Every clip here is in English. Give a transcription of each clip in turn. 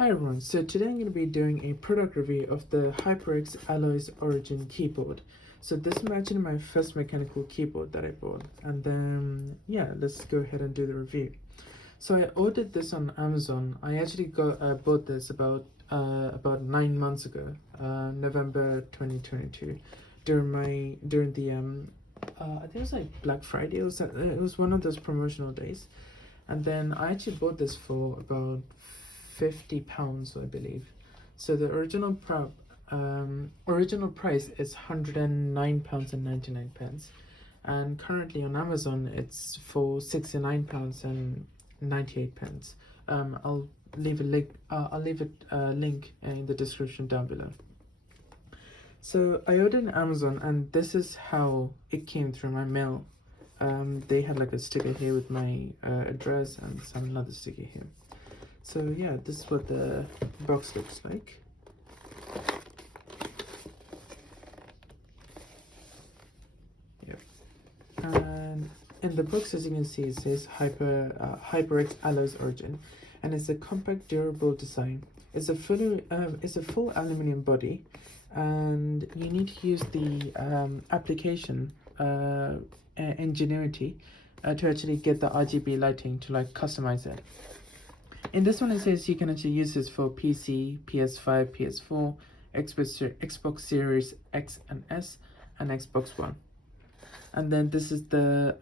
Hi everyone, so today I'm going to be doing a product review of the HyperX Alloys Origin keyboard. So this is actually my first mechanical keyboard that I bought, and then yeah, let's go ahead and do the review. So I ordered this on Amazon. I actually bought this about 9 months ago, November 2022, during the I think it was like Black Friday. It was one of those promotional days, and then I actually bought this for about £50, I believe. So the original price is £109.99, and currently on Amazon it's for £69.98. I'll leave a link. Link in the description down below. So I ordered on Amazon, and this is how it came through my mail. They had like a sticker here with my address and another sticker here. So yeah, this is what the box looks like. Yep. And in the box, as you can see, it says HyperX Alloys Origin, and it's a compact, durable design. It's a full aluminum body, and you need to use the application Ingenuity to actually get the RGB lighting to like customize it. In this one, it says you can actually use this for PC, PS5, PS4, Xbox Series X and S, and Xbox One. And then this is the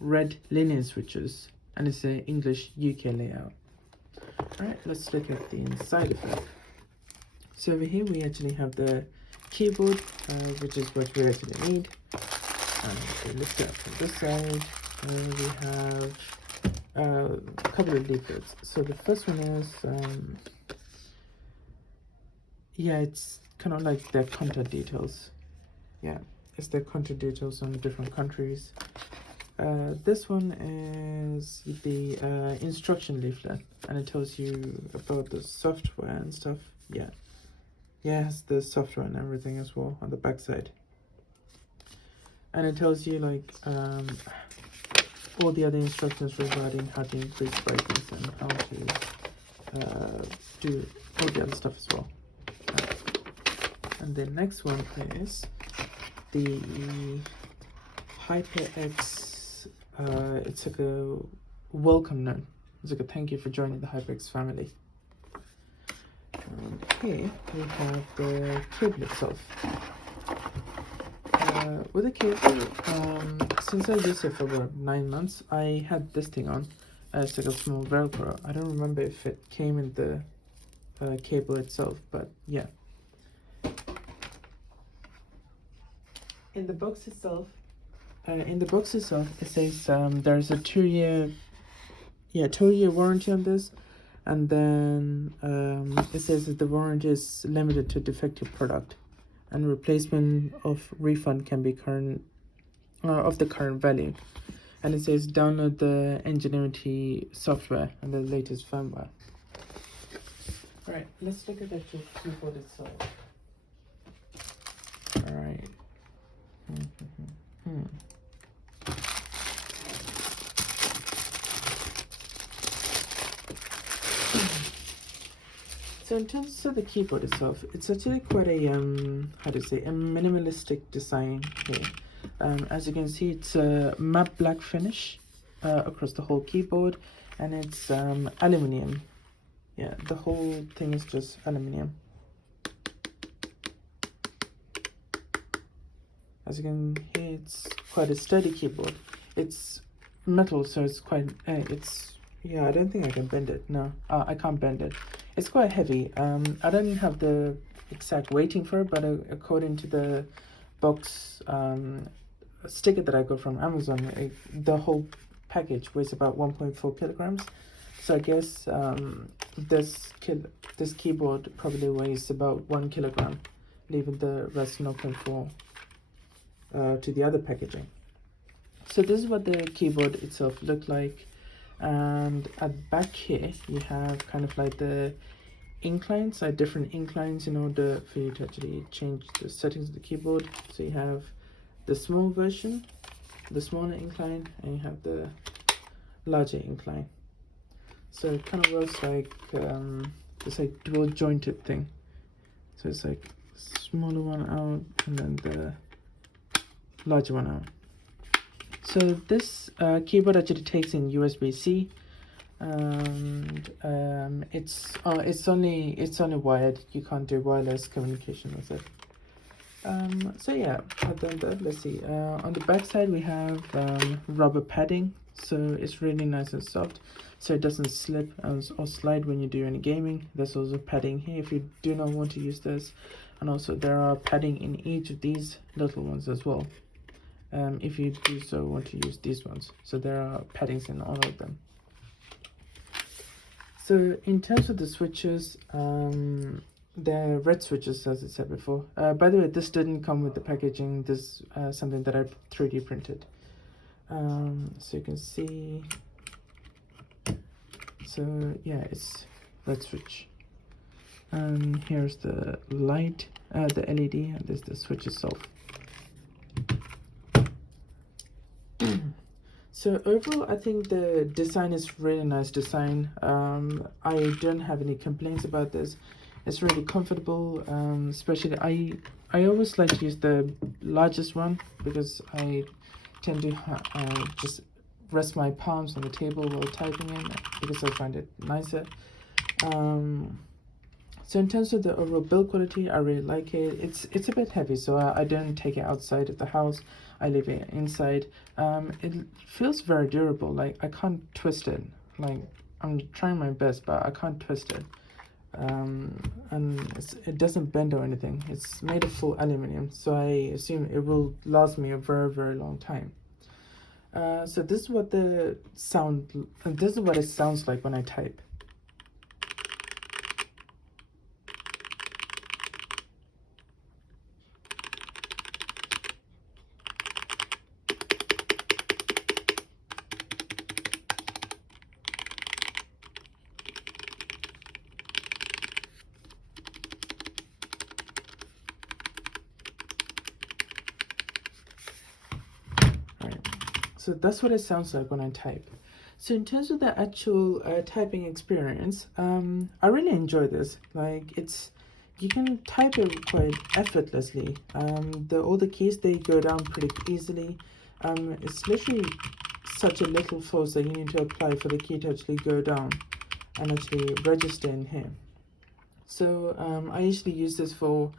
red linear switches, and it's an English UK layout. Alright, let's look at the inside of it. So over here we actually have the keyboard, which is what we actually need. And if we look at from this side, we have a couple of leaflets. So the first one is yeah, it's kind of like their contact details. Yeah, it's their contact details on different countries. This one is the instruction leaflet, and it tells you about the software and stuff. Yeah, it has the software and everything as well on the back side, and it tells you like all the other instructions regarding how to increase brightness and how to do all the other stuff as well. And the next one is the HyperX. It's like a welcome note. It's like a thank you for joining the HyperX family. And here we have the cable itself. With the cable, since I used it for about 9 months, I had this thing on. It's like a small Velcro. I don't remember if it came in the cable itself, but yeah. In the box itself, it says there's a 2-year warranty on this, and then it says that the warranty is limited to defective product, and replacement of refund can be of the current value. And it says download the Ingenuity software and the latest firmware. Alright, let's look at the actual keyboard itself. Alright. So in terms of the keyboard itself, it's actually quite a a minimalistic design here. As you can see, it's a matte black finish across the whole keyboard, and it's aluminium. Yeah, the whole thing is just aluminium. As you can hear, it's quite a sturdy keyboard. It's metal, so it's quite yeah, I don't think I can bend it. No, I can't bend it. It's quite heavy. I don't have the exact weighting for it, but according to the box sticker that I got from Amazon, the whole package weighs about 1.4 kilograms. So I guess this keyboard probably weighs about 1 kilogram, leaving the rest 0.4 to the other packaging. So this is what the keyboard itself looked like. And at the back here you have kind of like the inclines, different inclines in order for you to actually change the settings of the keyboard. So you have the small version, the smaller incline, and you have the larger incline. So it kind of works like It's like dual jointed thing. So it's like smaller one out and then the larger one out. So this keyboard actually takes in USB-C, and it's only wired. You can't do wireless communication with it. So yeah, other than that, let's see. On the back side we have rubber padding, so it's really nice and soft, so it doesn't slip or slide when you do any gaming. There's also padding here if you do not want to use this, and also there are padding in each of these little ones as well. If you do so want to use these ones, so there are paddings in all of them. So in terms of the switches, they're red switches, as I said before. By the way, this didn't come with the packaging. This is something that I 3D printed. So you can see, so yeah, it's red switch. And here's the light, the LED, and there's the switch itself. So overall, I think the design is really nice design. I don't have any complaints about this. It's really comfortable, especially I always like to use the largest one because I tend to just rest my palms on the table while typing in because I find it nicer. So in terms of the overall build quality, I really like it. It's a bit heavy, so I don't take it outside of the house. I leave it inside. It feels very durable. Like I can't twist it. Like I'm trying my best, but I can't twist it. And it doesn't bend or anything. It's made of full aluminium, so I assume it will last me a very, very long time. So this is what it sounds like when I type. So that's what it sounds like when I type. So in terms of the actual typing experience, I really enjoy this. Like you can type it quite effortlessly. All the keys, they go down pretty easily. It's literally such a little force that you need to apply for the key to actually go down and actually register in here. So I usually use this for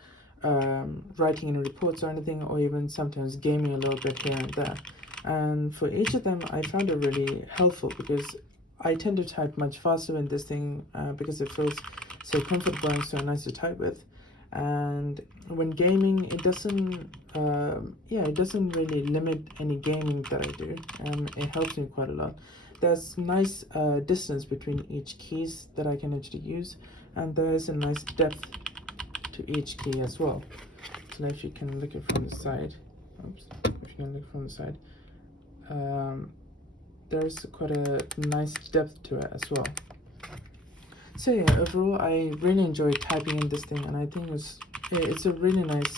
writing in reports or anything, or even sometimes gaming a little bit here and there. And for each of them, I found it really helpful because I tend to type much faster in this thing because it feels so comfortable and so nice to type with. And when gaming, it doesn't really limit any gaming that I do. It helps me quite a lot. There's nice distance between each keys that I can actually use, and there's a nice depth to each key as well. So now if you can look it from the side, there's quite a nice depth to it as well. So yeah, overall I really enjoy typing in this thing, and I think it's a really nice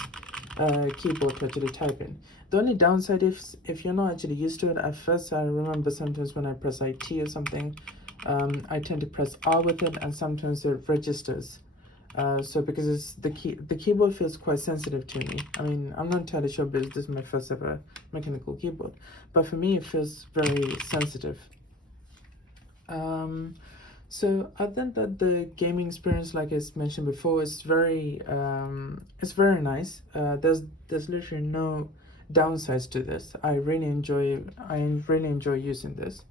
keyboard to actually type in. The only downside is if you're not actually used to it at first, I remember sometimes when I press IT or something, I tend to press R with it, and sometimes it registers. So because it's the keyboard feels quite sensitive to me. I mean, I'm not entirely sure because this is my first ever mechanical keyboard, but for me it feels very sensitive. So other than that, the gaming experience, like I mentioned before, is very nice. There's literally no downsides to this. I really enjoy using this.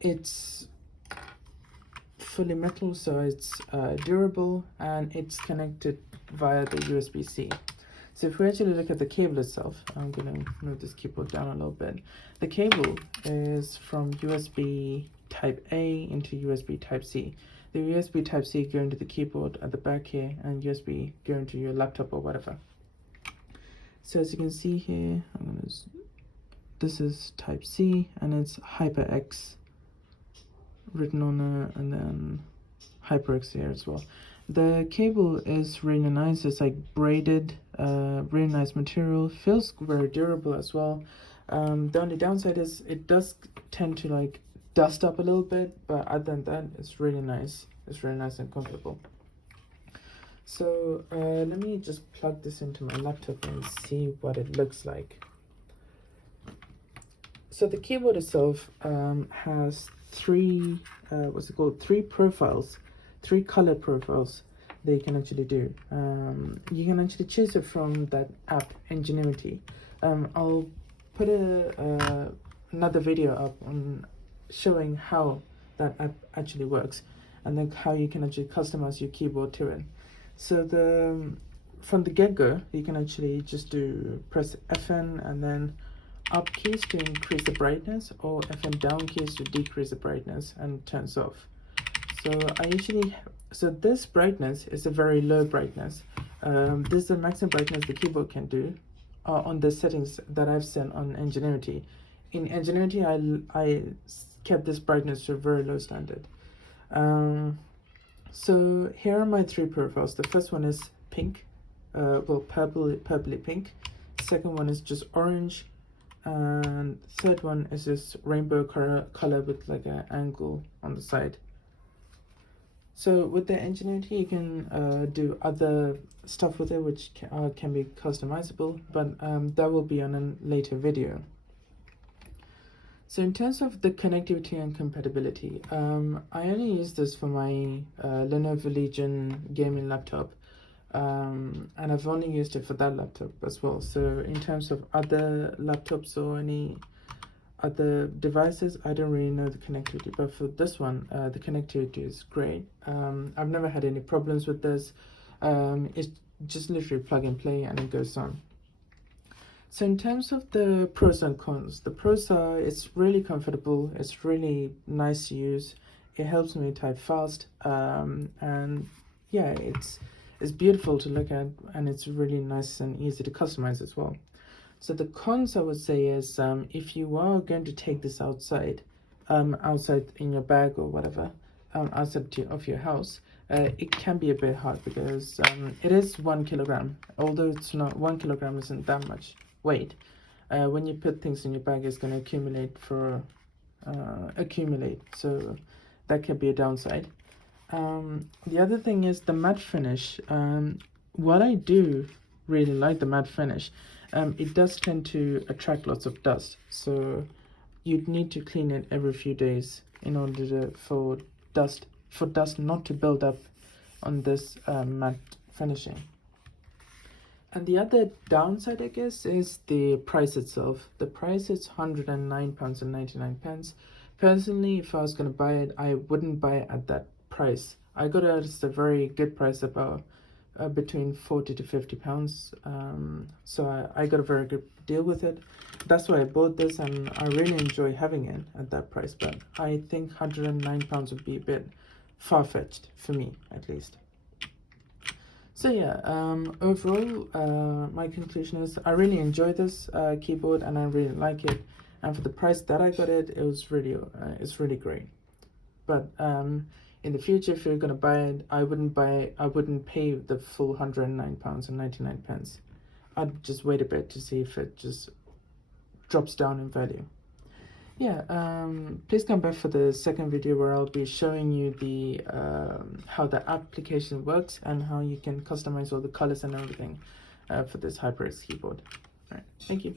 It's fully metal, so it's durable, and it's connected via the USB-C. So if we actually look at the cable itself, I'm going to move this keyboard down a little bit. The cable is from USB Type A into USB Type C. The USB Type C go into the keyboard at the back here, and USB go into your laptop or whatever. So as you can see here, this is Type C, and it's HyperX written on it, and then HyperX here as well. The cable is really nice. It's like braided, really nice material, feels very durable as well. The only downside is it does tend to like dust up a little bit, but other than that, it's really nice. It's really nice and comfortable. So let me just plug this into my laptop and see what it looks like. So the keyboard itself has three, three profiles, three color profiles that you can actually do. You can actually choose it from that app, Ingenuity. I'll put another video up on showing how that app actually works, and then how you can actually customize your keyboard to it. So from the get-go, you can actually just press Fn and then up keys to increase the brightness, or Fn down keys to decrease the brightness, and it turns off. So this brightness is a very low brightness. This is the maximum brightness the keyboard can do on the settings that I've set on Ingenuity. In Ingenuity, I kept this brightness to a very low standard. So here are my three profiles. The first one is pink, purpley pink. Second one is just orange, and third one is this rainbow color with like an angle on the side. So with the Ingenuity, you can do other stuff with it, which can be customizable, but that will be on a later video. So in terms of the connectivity and compatibility, I only use this for my Lenovo Legion gaming laptop, and I've only used it for that laptop as well. So in terms of other laptops or any other devices, I don't really know the connectivity, but for this one, the connectivity is great. I've never had any problems with this. It's just literally plug and play and it goes on. So in terms of the pros and cons, the pros are it's really comfortable, it's really nice to use, it helps me type fast, and yeah, it's beautiful to look at, and it's really nice and easy to customize as well. So the cons, I would say, is if you are going to take this outside, outside in your bag or whatever, outside of your house, it can be a bit hard because it is 1 kilogram. Although it's not, 1 kilogram isn't that much weight. When you put things in your bag, it's going to accumulate. So that can be a downside. The other thing is the matte finish. What I do really like the matte finish. It does tend to attract lots of dust, so you'd need to clean it every few days in order for dust not to build up on this matte finishing. And the other downside, I guess, is the price itself. The price is £109.99. Personally, if I was going to buy it, I wouldn't buy it at that price. I got it at a very good price, about between £40 to £50. So I got a very good deal with it. That's why I bought this, and I really enjoy having it at that price. But I think £109 would be a bit far-fetched for me, at least. So yeah, overall, my conclusion is I really enjoy this keyboard, and I really like it. And for the price that I got it, it was really it's really great. But in the future, if you're gonna buy it, I wouldn't pay the full £109.99. I'd just wait a bit to see if it just drops down in value. Yeah, please come back for the second video where I'll be showing you the how the application works and how you can customize all the colors and everything for this HyperX keyboard. All right, thank you.